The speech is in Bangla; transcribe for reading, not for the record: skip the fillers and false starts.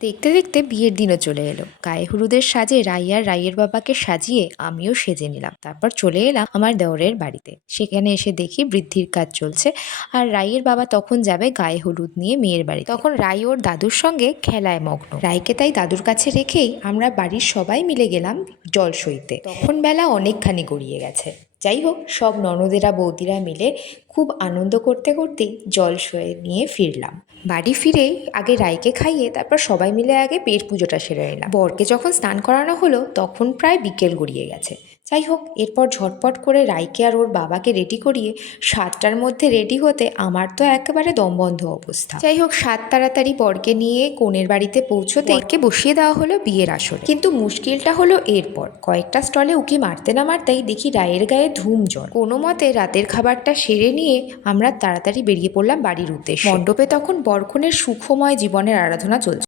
দেখতে দেখতে বিয়ের দিনও চলে এলো। গায়ে হলুদের সাজে রাই আর রাইয়ের বাবাকে সাজিয়ে আমিও সেজে নিলাম। তারপর চলে এলাম আমার দেওরের বাড়িতে। সেখানে এসে দেখি বৃদ্ধির কাজ চলছে, আর রাইয়ের বাবা তখন যাবে গায়ে হলুদ নিয়ে মেয়ের বাড়ি। তখন রাই ওর দাদুর সঙ্গে খেলায় মগ্ন। রাইকে তাই দাদুর কাছে রেখেই আমরা বাড়ির সবাই মিলে গেলাম জল সইতে। তখন বেলা অনেকখানি গড়িয়ে গেছে। যাই হোক, সব ননদেরা বৌদিরা মিলে খুব আনন্দ করতে করতেই জল সয়ে নিয়ে ফিরলাম। বাড়ি ফিরেই আগে রাইকে খাইয়ে তারপর সবাই মিলে আগে পেট পুজোটা সেরে নিলাম। বরকে যখন স্নান করানো হলো তখন প্রায় বিকেল গড়িয়ে গেছে। যাই হোক, এরপর ঝটপট করে রাইকে আর ওর বাবাকে রেডি করিয়ে 7টার মধ্যে রেডি হতে আমার তো একেবারে দমবন্ধ অবস্থা। যাই হোক, 7 তাড়াতাড়ি বরকে নিয়ে কনের বাড়িতে পৌঁছতে বরকে বসিয়ে দেওয়া হলো বিয়ের আসরে। কিন্তু মুশকিলটা হলো এরপর কয়েকটা স্টলে উকি মারতে না মারতেই দেখি রায়ের গায়ে ধুম জ্বর। কোনো মতে রাতের খাবারটা সেরে নিয়ে আমরা তাড়াতাড়ি বেরিয়ে পড়লাম বাড়ির উদ্দেশ্যে। মণ্ডপে তখন বরকনের সুখময় জীবনের আরাধনা চলছে।